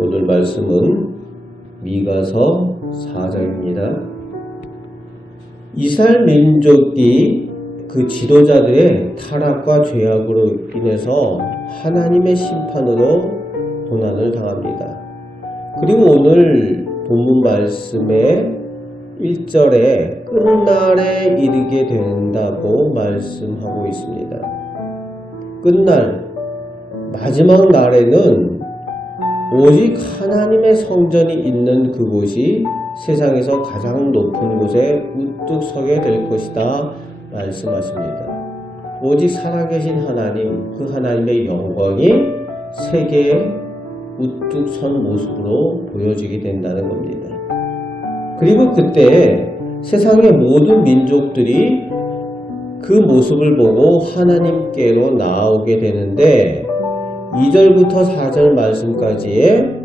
오늘 말씀은 미가서 4장입니다. 이스라엘 민족이 그 지도자들의 타락과 죄악으로 인해서 하나님의 심판으로 고난을 당합니다. 그리고 오늘 본문 말씀의 1절에 끝날에 이르게 된다고 말씀하고 있습니다. 끝날, 마지막 날에는 오직 하나님의 성전이 있는 그곳이 세상에서 가장 높은 곳에 우뚝 서게 될 것이다 말씀하십니다. 오직 살아계신 하나님, 그 하나님의 영광이 세계에 우뚝 선 모습으로 보여지게 된다는 겁니다. 그리고 그때 세상의 모든 민족들이 그 모습을 보고 하나님께로 나아오게 되는데 2절부터 4절 말씀까지의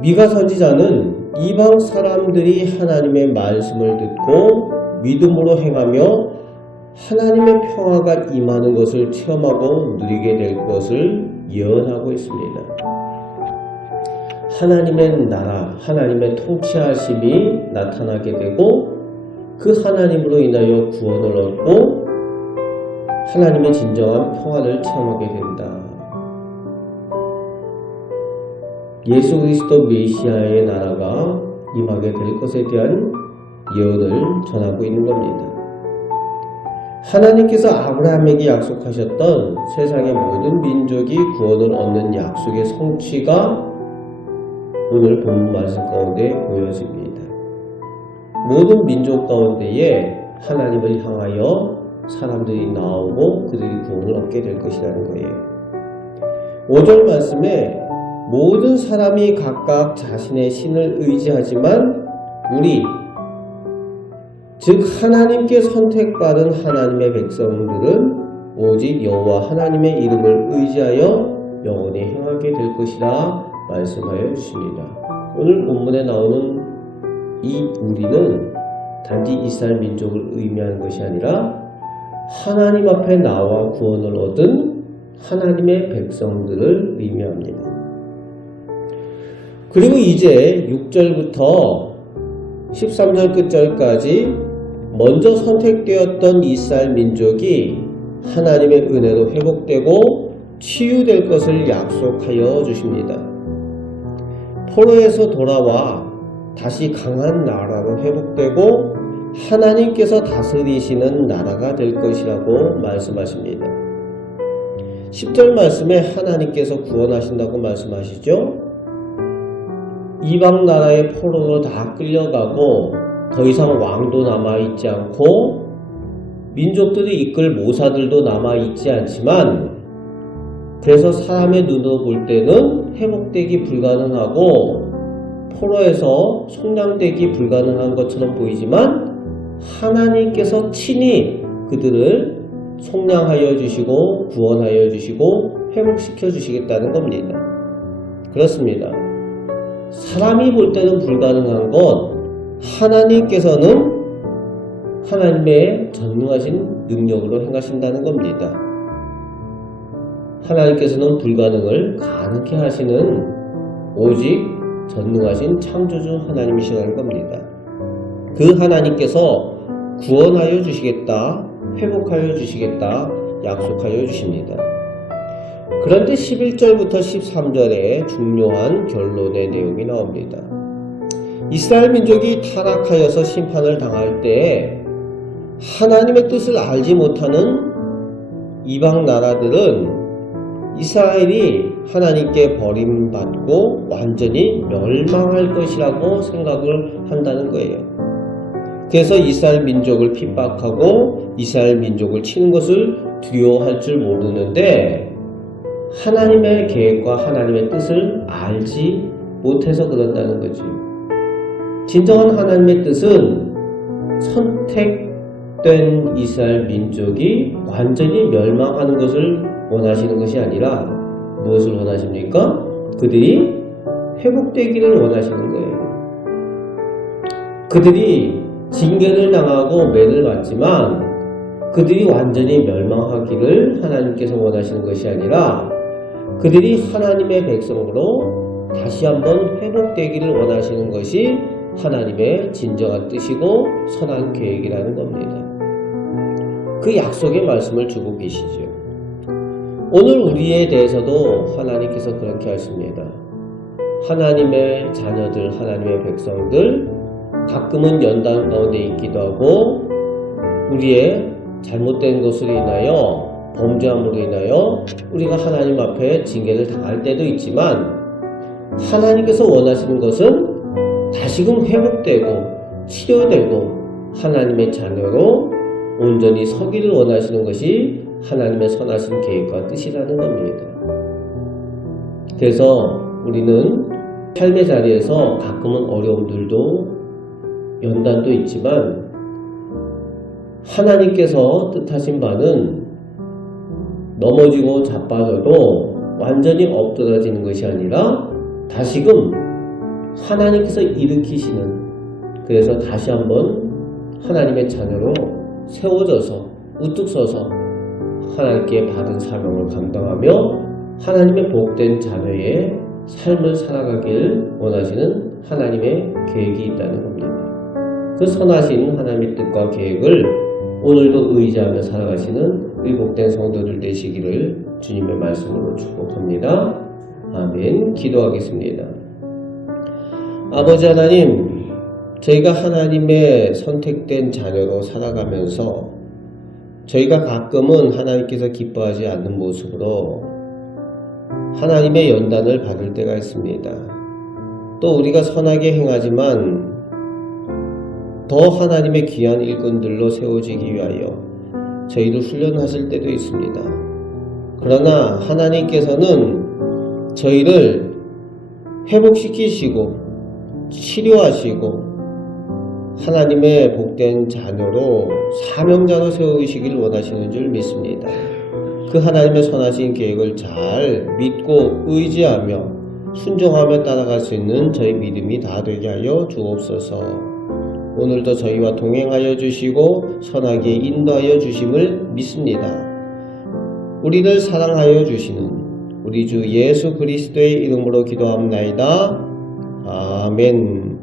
미가 선지자는 이방 사람들이 하나님의 말씀을 듣고 믿음으로 행하며 하나님의 평화가 임하는 것을 체험하고 누리게 될 것을 예언하고 있습니다. 하나님의 나라, 하나님의 통치하심이 나타나게 되고 그 하나님으로 인하여 구원을 얻고 하나님의 진정한 평화를 체험하게 된다. 예수 그리스도 메시아의 나라가 임하게 될 것에 대한 예언을 전하고 있는 겁니다. 하나님께서 아브라함에게 약속하셨던 세상의 모든 민족이 구원을 얻는 약속의 성취가 오늘 본문 말씀 가운데 보여집니다. 모든 민족 가운데에 하나님을 향하여 사람들이 나오고 그들이 구원을 얻게 될 것이라는 거예요. 5절 말씀에 모든 사람이 각각 자신의 신을 의지하지만 우리 즉 하나님께 선택받은 하나님의 백성들은 오직 여호와 하나님의 이름을 의지하여 영원히 행하게 될 것이라 말씀하여 주십니다. 오늘 본문에 나오는 이 우리는 단지 이스라엘 민족을 의미하는 것이 아니라 하나님 앞에 나와 구원을 얻은 하나님의 백성들을 의미합니다. 그리고 이제 6절부터 13절 끝절까지 먼저 선택되었던 이스라엘 민족이 하나님의 은혜로 회복되고 치유될 것을 약속하여 주십니다. 포로에서 돌아와 다시 강한 나라로 회복되고 하나님께서 다스리시는 나라가 될 것이라고 말씀하십니다. 10절 말씀에 하나님께서 구원하신다고 말씀하시죠. 이방 나라의 포로로 다 끌려가고 더 이상 왕도 남아있지 않고 민족들이 이끌 모사들도 남아있지 않지만 그래서 사람의 눈으로 볼 때는 회복되기 불가능하고 포로에서 속량되기 불가능한 것처럼 보이지만 하나님께서 친히 그들을 속량하여 주시고 구원하여 주시고 회복시켜 주시겠다는 겁니다. 그렇습니다. 사람이 볼 때는 불가능한 건 하나님께서는 하나님의 전능하신 능력으로 행하신다는 겁니다. 하나님께서는 불가능을 가능케 하시는 오직 전능하신 창조주 하나님이시라는 겁니다. 그 하나님께서 구원하여 주시겠다, 회복하여 주시겠다 약속하여 주십니다. 그런데 11절부터 13절에 중요한 결론의 내용이 나옵니다. 이스라엘 민족이 타락하여서 심판을 당할 때 하나님의 뜻을 알지 못하는 이방 나라들은 이스라엘이 하나님께 버림받고 완전히 멸망할 것이라고 생각을 한다는 거예요. 그래서 이스라엘 민족을 핍박하고 이스라엘 민족을 치는 것을 두려워할 줄 모르는데 하나님의 계획과 하나님의 뜻을 알지 못해서 그런다는 거지. 진정한 하나님의 뜻은 선택된 이스라엘 민족이 완전히 멸망하는 것을 원하시는 것이 아니라 무엇을 원하십니까? 그들이 회복되기를 원하시는 거예요. 그들이 징계를 당하고 매를 받지만 그 그들이 완전히 멸망하기를 하나님께서 원하시는 것이 아니라 그들이 하나님의 백성으로 다시 한번 회복되기를 원하시는 것이 하나님의 진정한 뜻이고 선한 계획이라는 겁니다. 그 약속의 말씀을 주고 계시죠. 오늘 우리에 대해서도 하나님께서 그렇게 하십니다. 하나님의 자녀들, 하나님의 백성들, 가끔은 연단 가운데 있기도 하고 우리의 잘못된 것으로 인하여 범죄함으로 인하여 우리가 하나님 앞에 징계를 당할 때도 있지만 하나님께서 원하시는 것은 다시금 회복되고 치료되고 하나님의 자녀로 온전히 서기를 원하시는 것이 하나님의 선하신 계획과 뜻이라는 겁니다. 그래서 우리는 삶의 자리에서 가끔은 어려움들도 연단도 있지만 하나님께서 뜻하신 바는 넘어지고 자빠져도 완전히 엎드러지는 것이 아니라 다시금 하나님께서 일으키시는, 그래서 다시 한번 하나님의 자녀로 세워져서 우뚝 서서 하나님께 받은 사명을 감당하며 하나님의 복된 자녀의 삶을 살아가길 원하시는 하나님의 계획이 있다는 겁니다. 그 선하신 하나님의 뜻과 계획을 오늘도 의지하며 살아가시는 우리 복된 성도들 되시기를 주님의 말씀으로 축복합니다. 아멘. 기도하겠습니다. 아버지 하나님, 저희가 하나님의 선택된 자녀로 살아가면서 저희가 가끔은 하나님께서 기뻐하지 않는 모습으로 하나님의 연단을 받을 때가 있습니다. 또 우리가 선하게 행하지만 더 하나님의 귀한 일꾼들로 세워지기 위하여 저희를 훈련하실 때도 있습니다. 그러나 하나님께서는 저희를 회복시키시고 치료하시고 하나님의 복된 자녀로 사명자로 세우시길 원하시는 줄 믿습니다. 그 하나님의 선하신 계획을 잘 믿고 의지하며 순종하며 따라갈 수 있는 저희 믿음이 다 되게 하여 주옵소서. 오늘도 저희와 동행하여 주시고 선하게 인도하여 주심을 믿습니다. 우리를 사랑하여 주시는 우리 주 예수 그리스도의 이름으로 기도합나이다. 아멘.